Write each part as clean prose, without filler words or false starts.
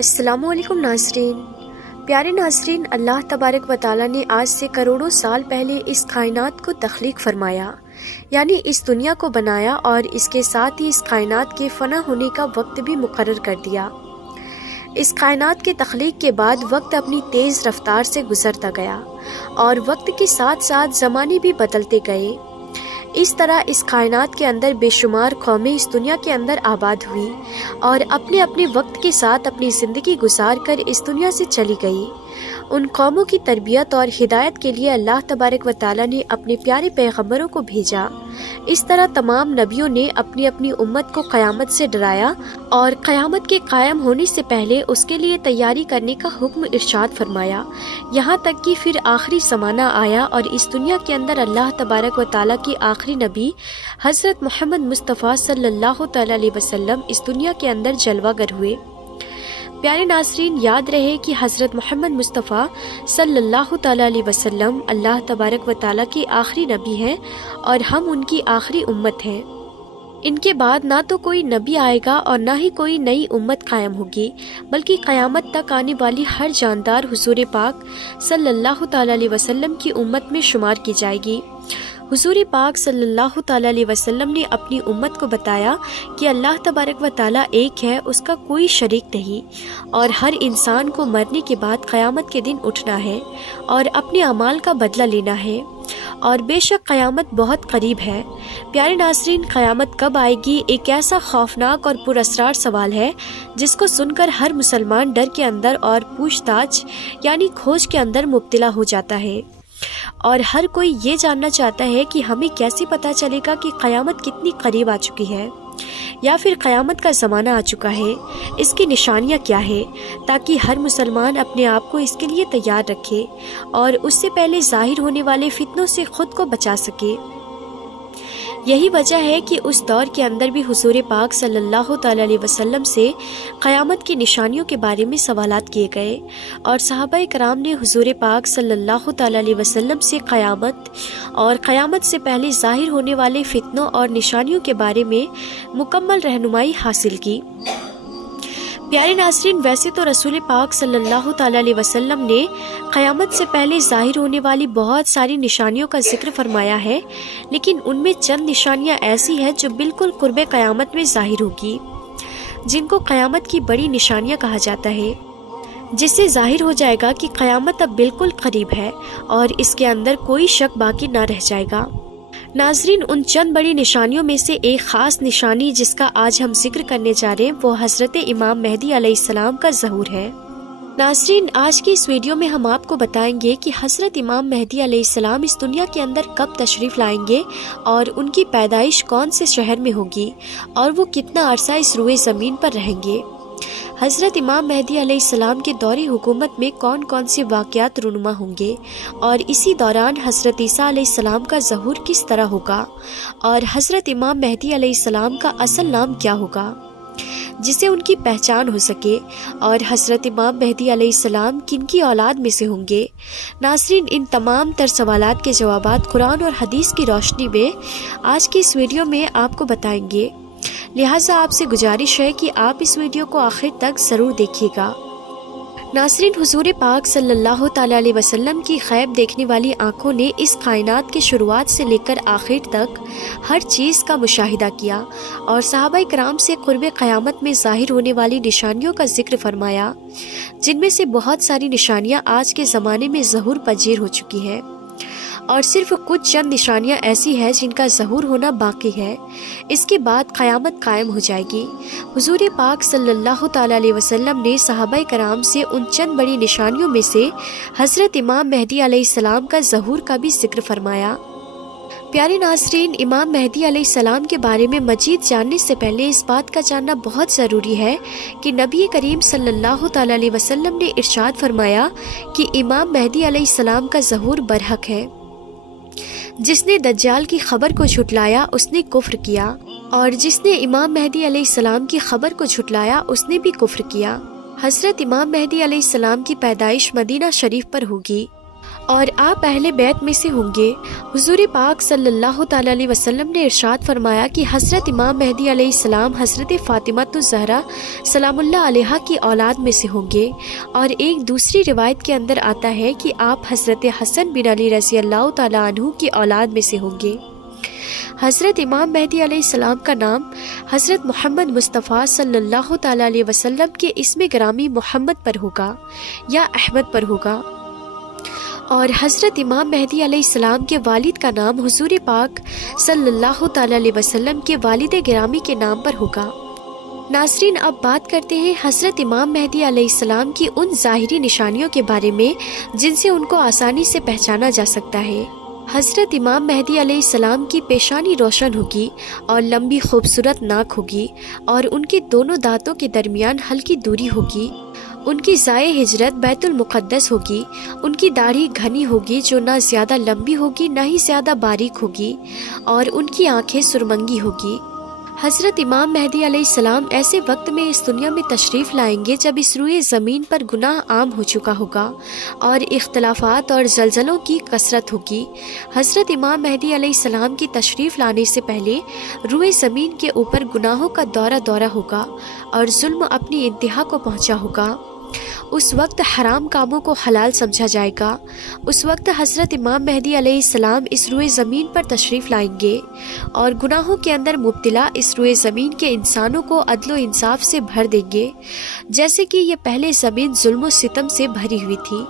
السلام علیکم ناظرین۔ پیارے ناظرین، اللہ تبارک و تعالیٰ نے آج سے کروڑوں سال پہلے اس کائنات کو تخلیق فرمایا، یعنی اس دنیا کو بنایا، اور اس کے ساتھ ہی اس کائنات کے فنا ہونے کا وقت بھی مقرر کر دیا۔ اس کائنات کے تخلیق کے بعد وقت اپنی تیز رفتار سے گزرتا گیا اور وقت کے ساتھ ساتھ زمانے بھی بدلتے گئے۔ اس طرح اس کائنات کے اندر بے شمار قومیں اس دنیا کے اندر آباد ہوئی اور اپنے اپنے وقت کے ساتھ اپنی زندگی گزار کر اس دنیا سے چلی گئی۔ ان قوموں کی تربیت اور ہدایت کے لیے اللہ تبارک و تعالیٰ نے اپنے پیارے پیغمبروں کو بھیجا۔ اس طرح تمام نبیوں نے اپنی اپنی امت کو قیامت سے ڈرایا اور قیامت کے قائم ہونے سے پہلے اس کے لیے تیاری کرنے کا حکم ارشاد فرمایا، یہاں تک کہ پھر آخری زمانہ آیا اور اس دنیا کے اندر اللہ تبارک و تعالیٰ کی آخری نبی حضرت محمد مصطفیٰ صلی اللہ تعالیٰ علیہ وسلم اس دنیا کے اندر جلوہ گر ہوئے۔ پیارے ناظرین، یاد رہے کہ حضرت محمد مصطفیٰ صلی اللہ تعالیٰ علیہ وسلم اللہ تبارک و تعالیٰ کی آخری نبی ہیں اور ہم ان کی آخری امت ہیں۔ ان کے بعد نہ تو کوئی نبی آئے گا اور نہ ہی کوئی نئی امت قائم ہوگی، بلکہ قیامت تک آنے والی ہر جاندار حضور پاک صلی اللہ تعالیٰ علیہ وسلم کی امت میں شمار کی جائے گی۔ حضور پاک صلی اللہ تعالیٰ علیہ وسلم نے اپنی امت کو بتایا کہ اللہ تبارک و تعالیٰ ایک ہے، اس کا کوئی شریک نہیں، اور ہر انسان کو مرنے کے بعد قیامت کے دن اٹھنا ہے اور اپنے اعمال کا بدلہ لینا ہے، اور بے شک قیامت بہت قریب ہے۔ پیارے ناظرین، قیامت کب آئے گی ایک ایسا خوفناک اور پراسرار سوال ہے جس کو سن کر ہر مسلمان ڈر کے اندر اور پوچھ تاچھ یعنی کھوج کے اندر مبتلا ہو جاتا ہے، اور ہر کوئی یہ جاننا چاہتا ہے کہ ہمیں کیسے پتہ چلے گا کہ قیامت کتنی قریب آ چکی ہے، یا پھر قیامت کا زمانہ آ چکا ہے، اس کی نشانیاں کیا ہے، تاکہ ہر مسلمان اپنے آپ کو اس کے لیے تیار رکھے اور اس سے پہلے ظاہر ہونے والے فتنوں سے خود کو بچا سکے۔ یہی وجہ ہے کہ اس دور کے اندر بھی حضور پاک صلی اللہ تعالیٰ علیہ وسلم سے قیامت کی نشانیوں کے بارے میں سوالات کیے گئے، اور صحابہ کرام نے حضور پاک صلی اللہ تعالیٰ علیہ وسلم سے قیامت اور قیامت سے پہلے ظاہر ہونے والے فتنوں اور نشانیوں کے بارے میں مکمل رہنمائی حاصل کی۔ پیارے ناظرین، ویسے تو رسول پاک صلی اللہ تعالیٰ علیہ وسلم نے قیامت سے پہلے ظاہر ہونے والی بہت ساری نشانیوں کا ذکر فرمایا ہے، لیکن ان میں چند نشانیاں ایسی ہیں جو بالکل قرب قیامت میں ظاہر ہوگی، جن کو قیامت کی بڑی نشانیاں کہا جاتا ہے، جس سے ظاہر ہو جائے گا کہ قیامت اب بالکل قریب ہے اور اس کے اندر کوئی شک باقی نہ رہ جائے گا۔ ناظرین، ان چند بڑی نشانیوں میں سے ایک خاص نشانی جس کا آج ہم ذکر کرنے جا رہے ہیں وہ حضرت امام مہدی علیہ السلام کا ظہور ہے۔ ناظرین، آج کی اس ویڈیو میں ہم آپ کو بتائیں گے کہ حضرت امام مہدی علیہ السلام اس دنیا کے اندر کب تشریف لائیں گے، اور ان کی پیدائش کون سے شہر میں ہوگی، اور وہ کتنا عرصہ اس روئے زمین پر رہیں گے۔ حضرت امام مہدی علیہ السلام کے دور حکومت میں کون کون سے واقعات رونما ہوں گے، اور اسی دوران حضرت عیسیٰ علیہ السلام کا ظہور کس طرح ہوگا، اور حضرت امام مہدی علیہ السلام کا اصل نام کیا ہوگا جسے ان کی پہچان ہو سکے، اور حضرت امام مہدی علیہ السلام کن کی اولاد میں سے ہوں گے۔ ناظرین، ان تمام تر سوالات کے جوابات قرآن اور حدیث کی روشنی میں آج کی اس ویڈیو میں آپ کو بتائیں گے، لہٰذا آپ سے گزارش ہے کہ آپ اس ویڈیو کو آخر تک ضرور دیکھیے گا۔ ناظرین، حضور پاک صلی اللہ تعالیٰ علیہ وسلم کی غیب دیکھنے والی آنکھوں نے اس کائنات کے شروعات سے لے کر آخر تک ہر چیز کا مشاہدہ کیا، اور صحابہ کرام سے قرب قیامت میں ظاہر ہونے والی نشانیوں کا ذکر فرمایا، جن میں سے بہت ساری نشانیاں آج کے زمانے میں ظہور پذیر ہو چکی ہیں، اور صرف کچھ چند نشانیاں ایسی ہیں جن کا ظہور ہونا باقی ہے۔ اس کے بعد قیامت قائم ہو جائے گی۔ حضور پاک صلی اللہ تعالیٰ علیہ وسلم نے صحابہ کرام سے ان چند بڑی نشانیوں میں سے حضرت امام مہدی علیہ السلام کا ظہور کا بھی ذکر فرمایا۔ پیارے ناظرین، امام مہدی علیہ السلام کے بارے میں مزید جاننے سے پہلے اس بات کا جاننا بہت ضروری ہے کہ نبی کریم صلی اللہ تعالیٰ علیہ وسلم نے ارشاد فرمایا کہ امام مہدی علیہ السلام کا ظہور برحق ہے۔ جس نے دجال کی خبر کو جھٹلایا اس نے کفر کیا، اور جس نے امام مہدی علیہ السلام کی خبر کو جھٹلایا اس نے بھی کفر کیا۔ حضرت امام مہدی علیہ السلام کی پیدائش مدینہ شریف پر ہوگی۔ اور آپ اہل بیت میں سے ہوں گے۔ حضور پاک صلی اللہ تعالیٰ علیہ وسلم نے ارشاد فرمایا کہ حضرت امام مہدی علیہ السلام حضرت فاطمہ الزہرا سلام اللہ علیہا کی اولاد میں سے ہوں گے، اور ایک دوسری روایت کے اندر آتا ہے کہ آپ حضرت حسن بن علی رضی اللہ تعالیٰ عنہ کی اولاد میں سے ہوں گے۔ حضرت امام مہدی علیہ السلام کا نام حضرت محمد مصطفیٰ صلی اللہ تعالیٰ علیہ وسلم کے اسم گرامی محمد پر ہوگا یا احمد پر ہوگا، اور حضرت امام مہدی علیہ السلام کے والد کا نام حضور پاک صلی اللہ تعالیٰ علیہ وسلم کے والد گرامی کے نام پر ہوگا۔ ناظرین، اب بات کرتے ہیں حضرت امام مہدی علیہ السلام کی ان ظاہری نشانیوں کے بارے میں جن سے ان کو آسانی سے پہچانا جا سکتا ہے۔ حضرت امام مہدی علیہ السلام کی پیشانی روشن ہوگی اور لمبی خوبصورت ناک ہوگی، اور ان کے دونوں دانتوں کے درمیان ہلکی دوری ہوگی۔ ان کی ضائع ہجرت بیت المقدس ہوگی۔ ان کی داڑھی گھنی ہوگی جو نہ زیادہ لمبی ہوگی نہ ہی زیادہ باریک ہوگی، اور ان کی آنکھیں سرمنگی ہوگی۔ حضرت امام مہدی علیہ السلام ایسے وقت میں اس دنیا میں تشریف لائیں گے جب اس روئے زمین پر گناہ عام ہو چکا ہوگا اور اختلافات اور زلزلوں کی کثرت ہوگی۔ حضرت امام مہدی علیہ السلام کی تشریف لانے سے پہلے روئے زمین کے اوپر گناہوں کا دورہ ہوگا اور ظلم اپنی انتہا کو پہنچا ہوگا۔ اس وقت حرام کاموں کو حلال سمجھا جائے گا۔ اس وقت حضرت امام مہدی علیہ السلام اس روئے زمین پر تشریف لائیں گے اور گناہوں کے اندر مبتلا اس روئے زمین کے انسانوں کو عدل و انصاف سے بھر دیں گے، جیسے کہ یہ پہلے زمین ظلم و ستم سے بھری ہوئی تھی۔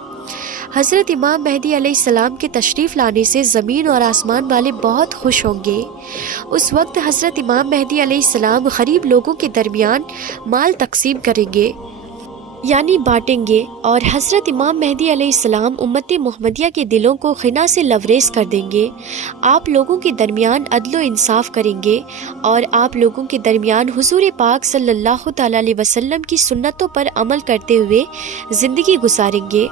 حضرت امام مہدی علیہ السلام کے تشریف لانے سے زمین اور آسمان والے بہت خوش ہوں گے۔ اس وقت حضرت امام مہدی علیہ السلام غریب لوگوں کے درمیان مال تقسیم کریں گے، یعنی بانٹیں گے، اور حضرت امام مہدی علیہ السلام امت محمدیہ کے دلوں کو غنا سے لبریز کر دیں گے۔ آپ لوگوں کے درمیان عدل و انصاف کریں گے، اور آپ لوگوں کے درمیان حضور پاک صلی اللہ تعالیٰ علیہ وسلم کی سنتوں پر عمل کرتے ہوئے زندگی گزاریں گے۔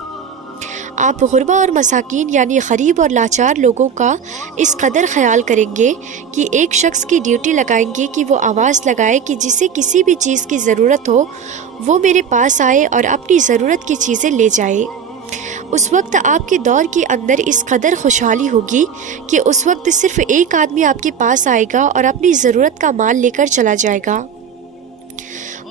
آپ غربا اور مساکین یعنی غریب اور لاچار لوگوں کا اس قدر خیال کریں گے کہ ایک شخص کی ڈیوٹی لگائیں گے کہ وہ آواز لگائے کہ جسے کسی بھی چیز کی ضرورت ہو وہ میرے پاس آئے اور اپنی ضرورت کی چیزیں لے جائے۔ اس وقت آپ کے دور کے اندر اس قدر خوشحالی ہوگی کہ اس وقت صرف ایک آدمی آپ کے پاس آئے گا اور اپنی ضرورت کا مال لے کر چلا جائے گا۔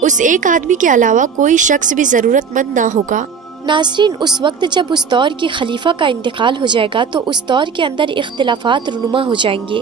اس ایک آدمی کے علاوہ کوئی شخص بھی ضرورت مند نہ ہوگا۔ ناظرین، اس وقت جب اس دور کی خلیفہ کا انتقال ہو جائے گا تو اس دور کے اندر اختلافات رونما ہو جائیں گے،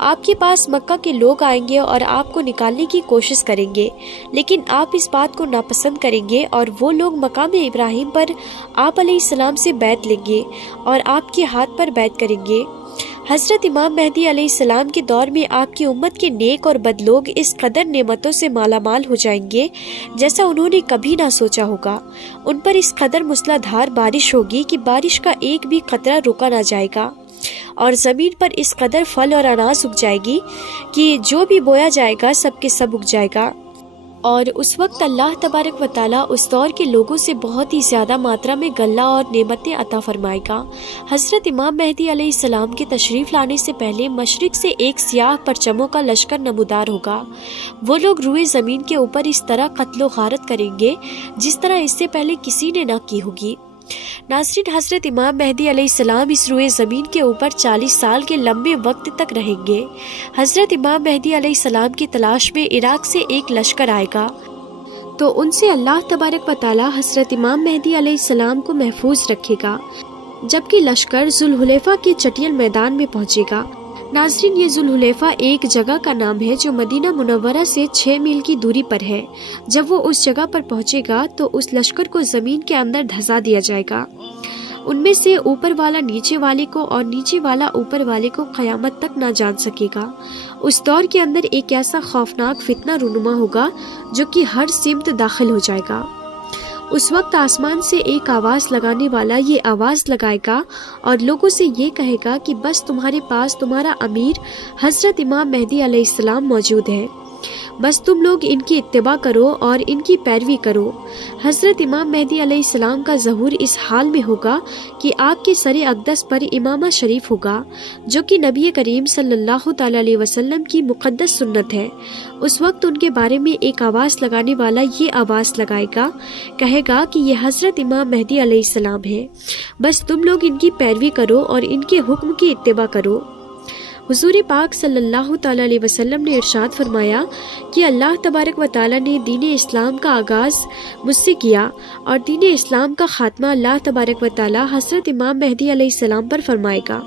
آپ کے پاس مکہ کے لوگ آئیں گے اور آپ کو نکالنے کی کوشش کریں گے، لیکن آپ اس بات کو ناپسند کریں گے، اور وہ لوگ مقام ابراہیم پر آپ علیہ السلام سے بیعت لیں گے اور آپ کے ہاتھ پر بیعت کریں گے۔ حضرت امام مہدی علیہ السلام کے دور میں آپ کی امت کے نیک اور بد لوگ اس قدر نعمتوں سے مالا مال ہو جائیں گے جیسا انہوں نے کبھی نہ سوچا ہوگا۔ ان پر اس قدر موسلا دھار بارش ہوگی کہ بارش کا ایک بھی قطرہ روکا نہ جائے گا، اور زمین پر اس قدر پھل اور اناج اگ جائے گی کہ جو بھی بویا جائے گا سب کے سب اگ جائے گا۔ اور اس وقت اللہ تبارک و تعالیٰ اس دور کے لوگوں سے بہت ہی زیادہ ماترا میں غلہ اور نعمتیں عطا فرمائے گا۔ حضرت امام مہدی علیہ السلام کے تشریف لانے سے پہلے مشرق سے ایک سیاہ پرچموں کا لشکر نمودار ہوگا۔ وہ لوگ روئے زمین کے اوپر اس طرح قتل و غارت کریں گے جس طرح اس سے پہلے کسی نے نہ کی ہوگی۔ ناظرین، حضرت امام مہدی علیہ السلام اس روئے زمین کے اوپر 40 سال کے لمبے وقت تک رہیں گے۔ حضرت امام مہدی علیہ السلام کی تلاش میں عراق سے ایک لشکر آئے گا تو ان سے اللہ تبارک و تعالی حضرت امام مہدی علیہ السلام کو محفوظ رکھے گا، جبکہ لشکر ذوالحلیفہ کے چٹیل میدان میں پہنچے گا۔ ناظرین، یہ ذوالحلیفہ ایک جگہ کا نام ہے جو مدینہ منورہ سے 6 میل کی دوری پر ہے۔ جب وہ اس جگہ پر پہنچے گا تو اس لشکر کو زمین کے اندر دھسا دیا جائے گا۔ ان میں سے اوپر والا نیچے والے کو اور نیچے والا اوپر والے کو قیامت تک نہ جان سکے گا۔ اس دور کے اندر ایک ایسا خوفناک فتنہ رونما ہوگا جو کہ ہر سمت داخل ہو جائے گا۔ اس وقت آسمان سے ایک آواز لگانے والا یہ آواز لگائے گا اور لوگوں سے یہ کہے گا کہ بس تمہارے پاس تمہارا امیر حضرت امام مہدی علیہ السلام موجود ہے۔ بس تم لوگ ان کی اتباع کرو اور ان کی پیروی کرو۔ حضرت امام مہدی علیہ السلام کا ظہور اس حال میں ہوگا کہ آپ کے سر اقدس پر امامہ شریف ہوگا، جو کہ نبی کریم صلی اللہ تعالی علیہ وسلم کی مقدس سنت ہے۔ اس وقت ان کے بارے میں ایک آواز لگانے والا یہ آواز لگائے گا، کہے گا کہ یہ حضرت امام مہدی علیہ السلام ہے، بس تم لوگ ان کی پیروی کرو اور ان کے حکم کی اتباع کرو۔ حضور پاک صلی اللہ تعالی علیہ وسلم نے ارشاد فرمایا کہ اللہ تبارک و تعالی نے دین اسلام کا آغاز مجھ سے کیا اور دین اسلام کا خاتمہ اللہ تبارک و تعالی حضرت امام مہدی علیہ السلام پر فرمائے گا۔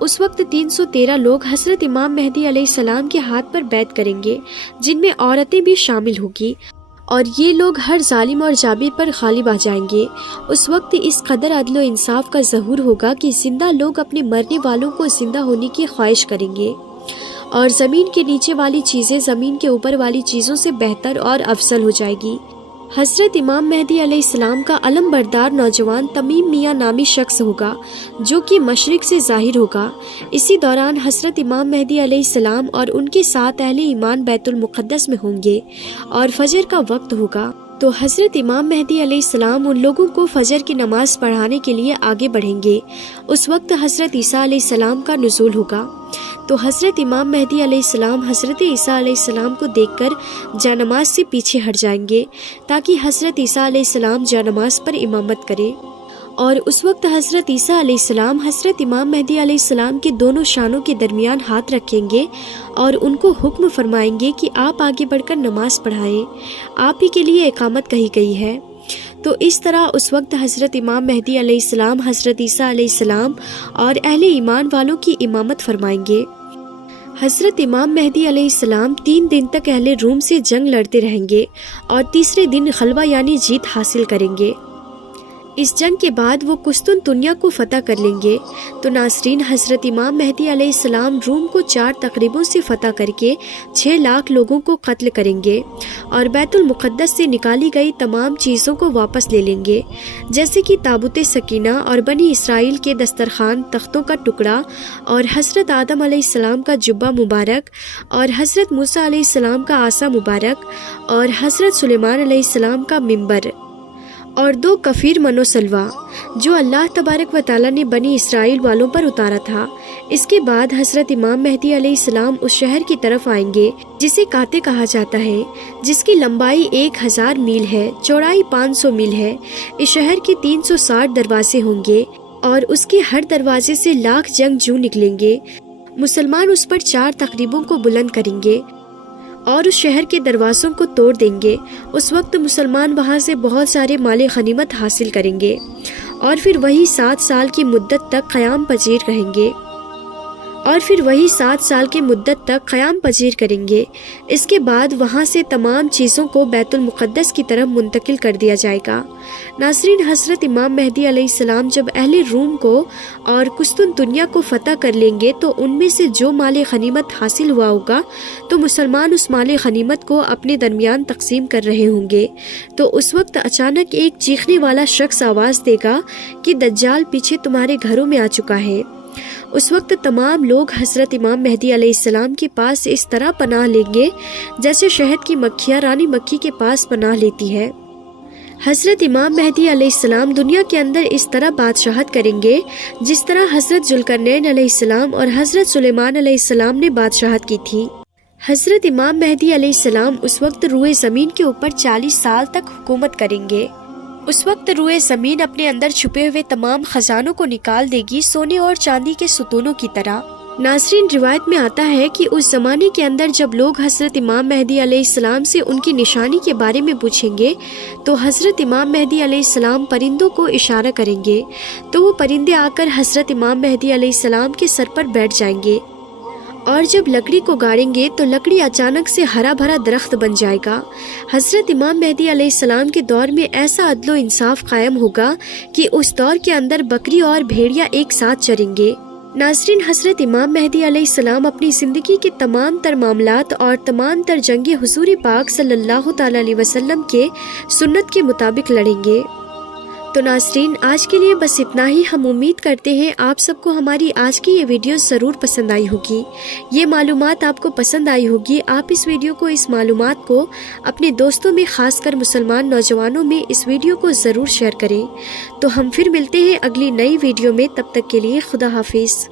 اس وقت 313 لوگ حضرت امام مہدی علیہ السلام کے ہاتھ پر بیعت کریں گے، جن میں عورتیں بھی شامل ہوگی، اور یہ لوگ ہر ظالم اور جابر پر غالب آ جائیں گے۔ اس وقت اس قدر عدل و انصاف کا ظہور ہوگا کہ زندہ لوگ اپنے مرنے والوں کو زندہ ہونے کی خواہش کریں گے، اور زمین کے نیچے والی چیزیں زمین کے اوپر والی چیزوں سے بہتر اور افضل ہو جائے گی۔ حضرت امام مہدی علیہ السلام کا علم بردار نوجوان تمیم میاں نامی شخص ہوگا، جو کہ مشرق سے ظاہر ہوگا۔ اسی دوران حضرت امام مہدی علیہ السلام اور ان کے ساتھ اہل ایمان بیت المقدس میں ہوں گے اور فجر کا وقت ہوگا، تو حضرت امام مہدی علیہ السلام ان لوگوں کو فجر کی نماز پڑھانے کے لیے آگے بڑھیں گے۔ اس وقت حضرت عیسیٰ علیہ السلام کا نزول ہوگا، تو حضرت امام مہدی علیہ السلام حضرت عیسیٰ علیہ السلام کو دیکھ کر جانماز سے پیچھے ہٹ جائیں گے تاکہ حضرت عیسیٰ علیہ السلام جانماز پر امامت کرے، اور اس وقت حضرت عیسیٰ علیہ السلام حضرت امام مہدی علیہ السلام کے دونوں شانوں کے درمیان ہاتھ رکھیں گے اور ان کو حکم فرمائیں گے کہ آپ آگے بڑھ کر نماز پڑھائیں، آپ ہی کے لیے اقامت کہی گئی ہے۔ تو اس طرح اس وقت حضرت امام مہدی علیہ السلام حضرت عیسیٰ علیہ السلام اور اہل ایمان والوں کی امامت فرمائیں گے۔ حضرت امام مہدی علیہ السلام 3 دن تک اہل روم سے جنگ لڑتے رہیں گے اور تیسرے دن غلبہ یعنی جیت حاصل کریں گے۔ اس جنگ کے بعد وہ قسطنطنیہ کو فتح کر لیں گے۔ تو ناظرین، حضرت امام مہدی علیہ السلام روم کو 4 تقریبوں سے فتح کر کے 6 لاکھ لوگوں کو قتل کریں گے اور بیت المقدس سے نکالی گئی تمام چیزوں کو واپس لے لیں گے، جیسے کہ تابوت سکینہ اور بنی اسرائیل کے دسترخوان، تختوں کا ٹکڑا اور حضرت آدم علیہ السلام کا جبہ مبارک اور حضرت موسیٰ علیہ السلام کا عصا مبارک اور حضرت سلیمان علیہ السلام کا منبر اور 2 کفیر من و سلوا جو اللہ تبارک و تعالی نے بنی اسرائیل والوں پر اتارا تھا۔ اس کے بعد حضرت امام مہدی علیہ السلام اس شہر کی طرف آئیں گے جسے کاتے کہا جاتا ہے، جس کی لمبائی 1000 میل ہے، چوڑائی 500 میل ہے۔ اس شہر کے 360 دروازے ہوں گے اور اس کے ہر دروازے سے لاکھ جنگجو نکلیں گے۔ مسلمان اس پر 4 تقریبوں کو بلند کریں گے اور اس شہر کے دروازوں کو توڑ دیں گے۔ اس وقت مسلمان وہاں سے بہت سارے مال غنیمت حاصل کریں گے اور پھر وہی 7 سال کی مدت تک قیام پذیر رہیں گے قیام پذیر کریں گے۔ اس کے بعد وہاں سے تمام چیزوں کو بیت المقدس کی طرف منتقل کر دیا جائے گا۔ ناظرین، حضرت امام مہدی علیہ السلام جب اہل روم کو اور قسطنطنیہ کو فتح کر لیں گے تو ان میں سے جو مال غنیمت حاصل ہوا ہوگا تو مسلمان اس مال غنیمت کو اپنے درمیان تقسیم کر رہے ہوں گے۔ تو اس وقت اچانک ایک چیخنے والا شخص آواز دے گا کہ دجال پیچھے تمہارے گھروں میں آ چکا ہے۔ اس وقت تمام لوگ حضرت امام مہدی علیہ السلام کے پاس اس طرح پناہ لیں گے جیسے شہد کی مکھیاں رانی مکھی کے پاس پناہ لیتی ہے۔ حضرت امام مہدی علیہ السلام دنیا کے اندر اس طرح بادشاہت کریں گے جس طرح حضرت ذوالقرنین علیہ السلام اور حضرت سلیمان علیہ السلام نے بادشاہت کی تھی۔ حضرت امام مہدی علیہ السلام اس وقت روئے زمین کے اوپر 40 سال تک حکومت کریں گے۔ اس وقت روئے زمین اپنے اندر چھپے ہوئے تمام خزانوں کو نکال دے گی، سونے اور چاندی کے ستونوں کی طرح۔ ناظرین، روایت میں آتا ہے کہ اس زمانے کے اندر جب لوگ حضرت امام مہدی علیہ السلام سے ان کی نشانی کے بارے میں پوچھیں گے تو حضرت امام مہدی علیہ السلام پرندوں کو اشارہ کریں گے، تو وہ پرندے آ کر حضرت امام مہدی علیہ السلام کے سر پر بیٹھ جائیں گے، اور جب لکڑی کو گاڑیں گے تو لکڑی اچانک سے ہرا بھرا درخت بن جائے گا۔ حضرت امام مہدی علیہ السلام کے دور میں ایسا عدل و انصاف قائم ہوگا کہ اس دور کے اندر بکری اور بھیڑیا ایک ساتھ چریں گے۔ ناظرین، حضرت امام مہدی علیہ السلام اپنی زندگی کے تمام تر معاملات اور تمام تر جنگیں حضور پاک صلی اللہ تعالی علیہ وسلم کے سنت کے مطابق لڑیں گے۔ تو ناظرین آج کے لیے بس اتنا ہی. ہم امید کرتے ہیں آپ سب کو ہماری آج کی یہ ویڈیو ضرور پسند آئی ہوگی. یہ معلومات آپ کو پسند آئی ہوگی. آپ اس ویڈیو کو، اس معلومات کو اپنے دوستوں میں، خاص کر مسلمان نوجوانوں میں اس ویڈیو کو ضرور شیئر کریں. تو ہم پھر ملتے ہیں اگلی نئی ویڈیو میں. تب تک کے لیے خدا حافظ.